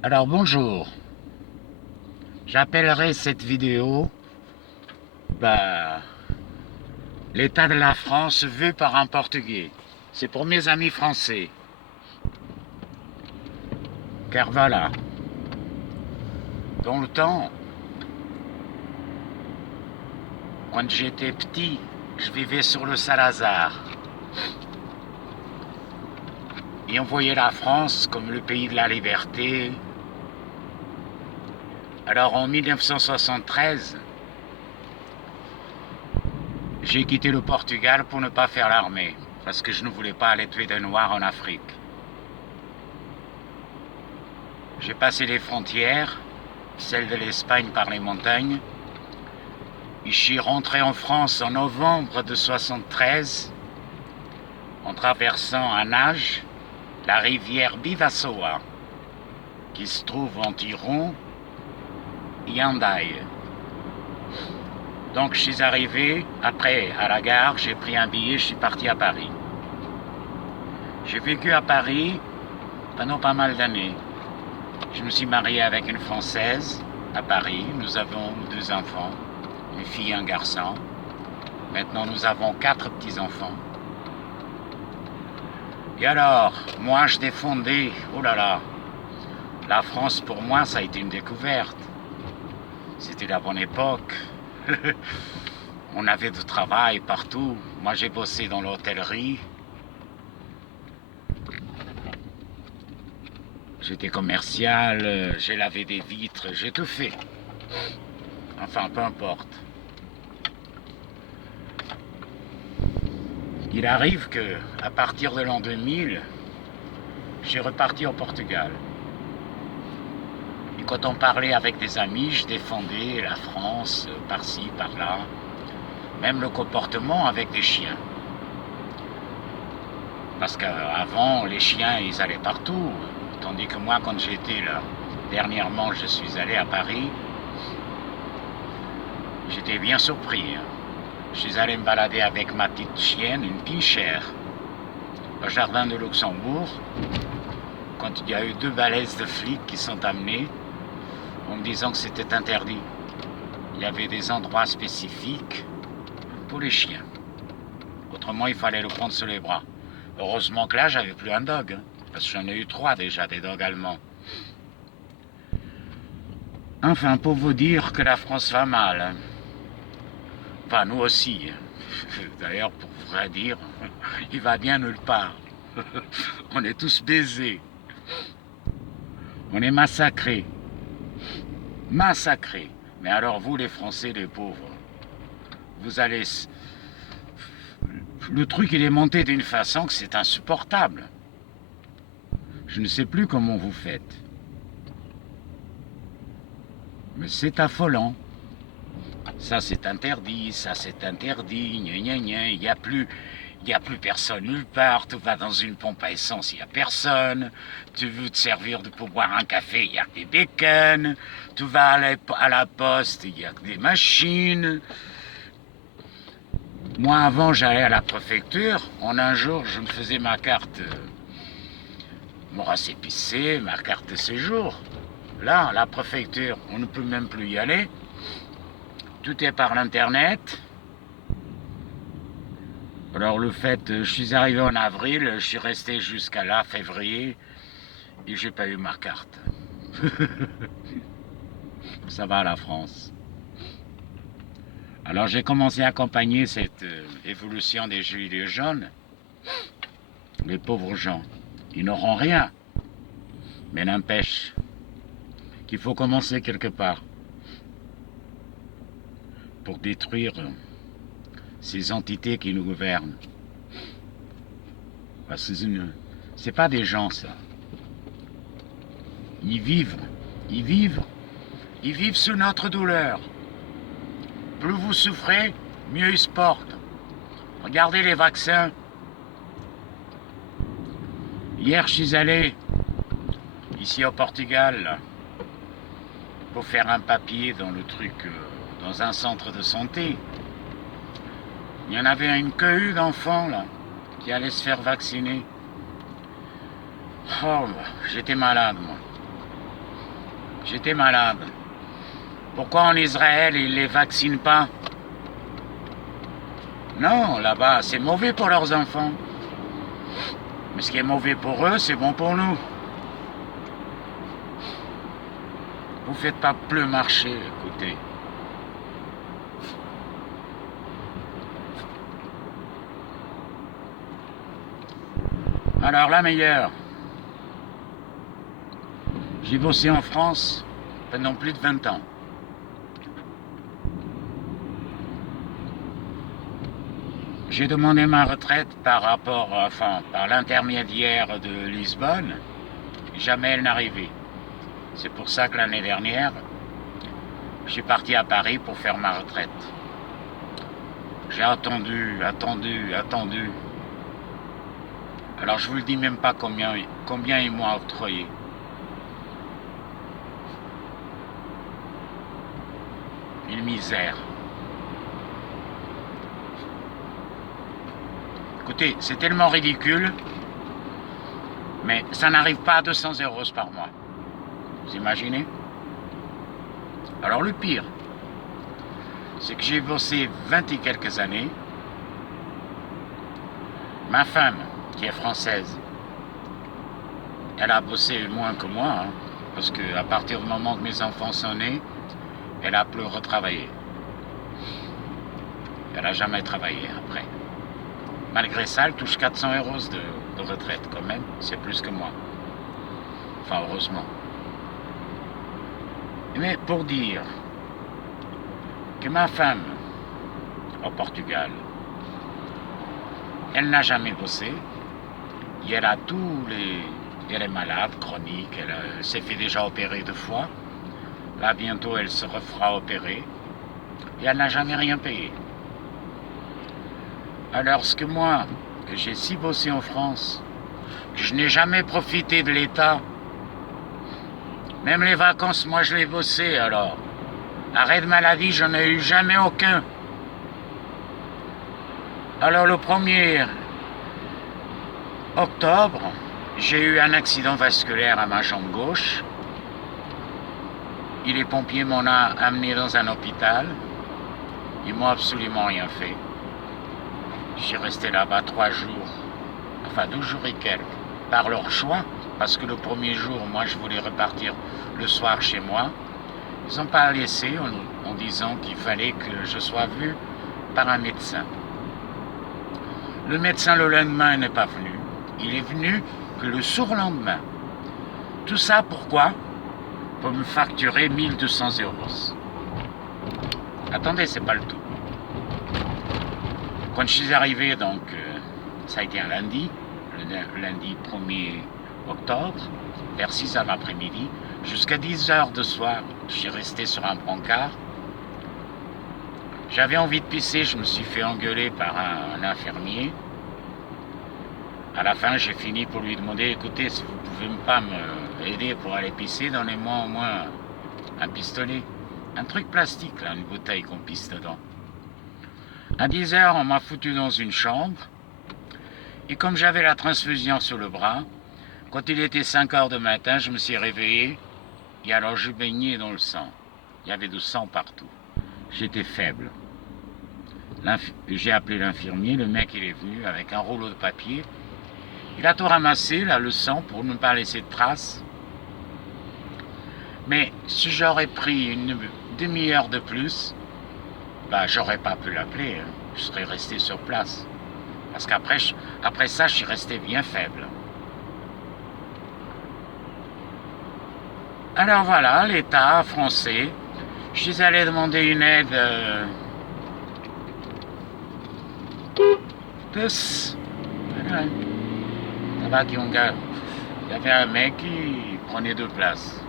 Alors bonjour, j'appellerai cette vidéo bah, l'état de la France vu par un Portugais. C'est pour mes amis français. Car voilà, dans le temps, quand j'étais petit, je vivais sur le Salazar. Et on voyait la France comme le pays de la liberté. Alors en 1973, j'ai quitté le Portugal pour ne pas faire l'armée, parce que je ne voulais pas aller tuer des Noirs en Afrique. J'ai passé les frontières, celles de l'Espagne par les montagnes. Je suis rentré en France en novembre de 73, en traversant à nage la rivière Bivassoa, qui se trouve environ Yandaï. Donc je suis arrivé, après à la gare, j'ai pris un billet, je suis parti à Paris. J'ai vécu à Paris pendant pas mal d'années. Je me suis marié avec une Française à Paris. Nous avons 2 enfants, une fille et un garçon. Maintenant, nous avons 4 petits-enfants. Et alors, moi, je défendais, oh là là, la France pour moi, ça a été une découverte. C'était la bonne époque. On avait du travail partout. Moi, j'ai bossé dans l'hôtellerie. J'étais commercial, j'ai lavé des vitres, j'ai tout fait. Enfin, peu importe. Il arrive que, à partir de l'an 2000, j'ai reparti au Portugal. Et quand on parlait avec des amis, je défendais la France, par-ci, par-là. Même le comportement avec des chiens. Parce qu'avant, les chiens, ils allaient partout. Tandis que moi, quand j'étais là, dernièrement, je suis allé à Paris, j'étais bien surpris. Je suis allé me balader avec ma petite chienne, une pinchère, au jardin de Luxembourg, quand il y a eu 2 balaises de flics qui sont amenés en me disant que c'était interdit. Il y avait des endroits spécifiques pour les chiens. Autrement, il fallait le prendre sur les bras. Heureusement que là, j'avais plus un dog, parce que j'en ai eu 3 déjà, des dogs allemands. Enfin, pour vous dire que la France va mal. Enfin, nous aussi. D'ailleurs, pour vrai dire, il va bien nulle part. On est tous baisés. On est massacrés. Massacrés. Mais alors vous, les Français, les pauvres, vous allez... Le truc, il est monté d'une façon que c'est insupportable. Je ne sais plus comment vous faites. Mais c'est affolant. Ça c'est interdit, ça c'est interdit, gna gna gna, il n'y a plus personne nulle part, tu vas dans une pompe à essence, il n'y a personne, tu veux te servir pour boire un café, il n'y a que des bécanes, tu vas à la poste, il n'y a que des machines. Moi avant j'allais à la préfecture, en un jour je me faisais ma carte, mon récépissé, ma carte de séjour. Là, la préfecture, on ne peut même plus y aller. Tout est par l'internet. Alors le fait, je suis arrivé en avril, je suis resté jusqu'à là, février, et j'ai pas eu ma carte. Ça va la France. Alors j'ai commencé à accompagner cette évolution des gilets jaunes. Les pauvres gens, ils n'auront rien. Mais n'empêche qu'il faut commencer quelque part pour détruire ces entités qui nous gouvernent. Parce que c'est pas des gens, ça. Ils vivent, ils vivent, ils vivent sous notre douleur. Plus vous souffrez, mieux ils se portent. Regardez les vaccins. Hier, je suis allé ici au Portugal là, pour faire un papier dans le truc, dans un centre de santé. Il y en avait une cohue d'enfants là qui allaient se faire vacciner. Oh, j'étais malade moi. J'étais malade. Pourquoi en Israël, ils ne les vaccinent pas? Non, là-bas, c'est mauvais pour leurs enfants. Mais ce qui est mauvais pour eux, c'est bon pour nous. Vous faites pas plus marcher, écoutez. Alors, la meilleure. J'ai bossé en France pendant plus de 20 ans. J'ai demandé ma retraite par l'intermédiaire de Lisbonne. Jamais elle n'arrivait. C'est pour ça que l'année dernière, je suis parti à Paris pour faire ma retraite. J'ai attendu. Alors je vous le dis même pas combien ils m'ont octroyé. Une misère. Écoutez, c'est tellement ridicule, mais ça n'arrive pas à 200 euros par mois. Vous imaginez? Alors le pire, c'est que j'ai bossé 20 et quelques années. Ma femme, qui est française, elle a bossé moins que moi, hein, parce qu'à partir du moment que mes enfants sont nés, elle a plus retravaillé. Elle n'a jamais travaillé après. Malgré ça, elle touche 400 euros de retraite quand même, c'est plus que moi. Enfin, heureusement. Mais pour dire que ma femme, au Portugal, elle n'a jamais bossé, et elle a elle est malade, chronique, elle s'est fait déjà opérer 2 fois, là bientôt elle se refera opérer, et elle n'a jamais rien payé. Alors ce que moi, que j'ai si bossé en France, que je n'ai jamais profité de l'État, même les vacances, moi je l'ai bossé alors. Arrêt de maladie, j'en ai eu jamais aucun. Alors le 1er octobre, j'ai eu un accident vasculaire à ma jambe gauche. Les pompiers m'ont amené dans un hôpital. Ils m'ont absolument rien fait. J'ai resté là-bas 3 jours, enfin 12 jours et quelques, par leur choix, parce que le premier jour, moi je voulais repartir le soir chez moi. Ils n'ont pas laissé en disant qu'il fallait que je sois vu par un médecin. Le médecin le lendemain n'est pas venu. Il est venu que le surlendemain. Tout ça pourquoi? Pour me facturer 1200 euros. Attendez, c'est pas le tout. Quand je suis arrivé, donc, ça a été un lundi, le lundi 1er octobre, vers 6h l'après-midi, jusqu'à 10h de soir, je suis resté sur un brancard. J'avais envie de pisser, je me suis fait engueuler par un infirmier. À la fin, j'ai fini pour lui demander, écoutez, si vous ne pouvez pas m'aider pour aller pisser, donnez-moi au moins un pistolet. Un truc plastique, là, une bouteille qu'on pisse dedans. À 10h, on m'a foutu dans une chambre. Et comme j'avais la transfusion sur le bras, quand il était 5h du matin, je me suis réveillé. Et alors, je baignais dans le sang. Il y avait du sang partout. J'étais faible. J'ai appelé l'infirmier. Le mec, il est venu avec un rouleau de papier. Il a tout ramassé, là, le sang, pour ne pas laisser de traces. Mais si j'aurais pris une demi-heure de plus, bah, j'aurais pas pu l'appeler. Hein. Je serais resté sur place. Parce qu'après ça, je suis resté bien faible. Alors voilà, l'État français. Je suis allé demander une aide tous. Voilà. Là-bas, il y avait un mec qui prenait 2 places.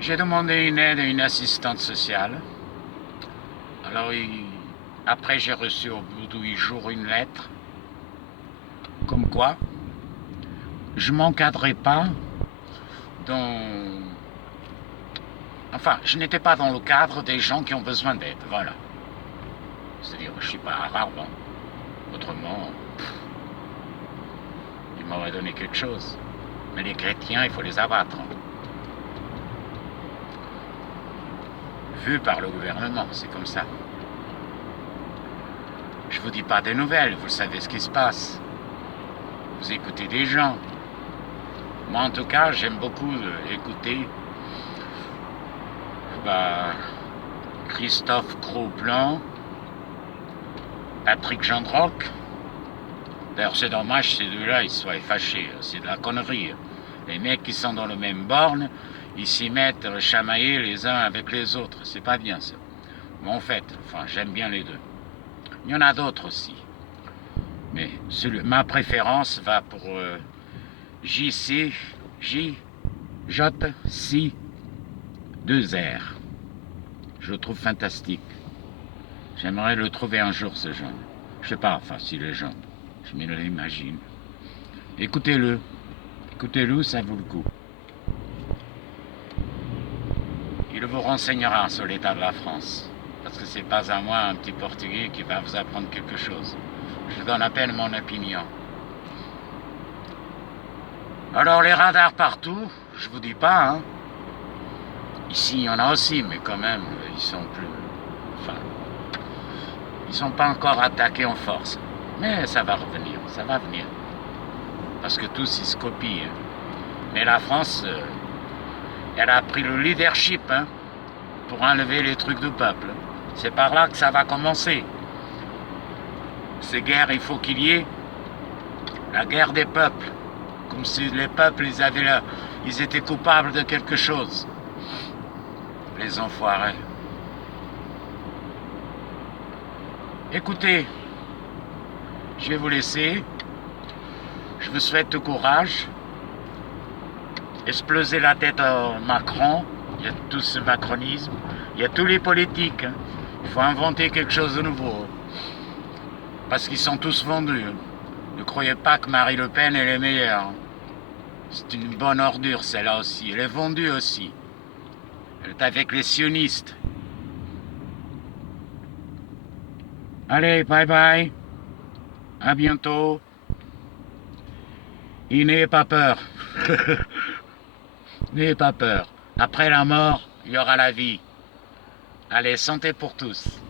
J'ai demandé une aide à une assistante sociale. Alors, après, j'ai reçu au bout de 8 jours une lettre. Comme quoi, je ne m'encadrais pas dans... Enfin, je n'étais pas dans le cadre des gens qui ont besoin d'aide, voilà. C'est-à-dire, je ne suis pas arabe, hein. Autrement, il m'aurait donné quelque chose. Mais les chrétiens, il faut les abattre. Vu par le gouvernement, c'est comme ça. Je vous dis pas des nouvelles, vous savez ce qui se passe. Vous écoutez des gens. Moi, en tout cas, j'aime beaucoup écouter Christophe Cro-Plan, Patrick Gendroc. D'ailleurs, c'est dommage, ces deux-là, ils soient fâchés. C'est de la connerie. Les mecs qui sont dans le même borne, ils s'y mettent à chamailler les uns avec les autres. C'est pas bien, ça. Mais en fait, j'aime bien les deux. Il y en a d'autres aussi. Mais ma préférence va pour JC, J-J-C-2-R. Je le trouve fantastique. J'aimerais le trouver un jour, ce jeune. Je sais pas, s'il est jeune. Je me l'imagine. Écoutez-le. Écoutez-le, ça vaut le coup. Il vous renseignera sur l'état de la France. Parce que c'est pas à moi, un petit Portugais, qui va vous apprendre quelque chose. Je donne à peine mon opinion. Alors, les radars partout, je vous dis pas, hein. Ici, il y en a aussi, mais quand même, ils sont plus... ils sont pas encore attaqués en force. Mais ça va revenir, ça va venir. Parce que tous, ils se copient. Hein. Mais la France, elle a pris le leadership, hein, pour enlever les trucs du peuple. C'est par là que ça va commencer. Ces guerres, il faut qu'il y ait la guerre des peuples. Comme si les peuples, ils étaient coupables de quelque chose. Les enfoirés. Écoutez, je vais vous laisser. Je vous souhaite du courage. Exploser la tête à Macron. Il y a tout ce macronisme. Il y a tous les politiques. Hein. Il faut inventer quelque chose de nouveau. Parce qu'ils sont tous vendus. Ne croyez pas que Marie Le Pen est la meilleure. C'est une bonne ordure, celle-là aussi. Elle est vendue aussi. Elle est avec les sionistes. Allez, bye bye. À bientôt. Et n'ayez pas peur. N'ayez pas peur. Après la mort, il y aura la vie. Allez, santé pour tous.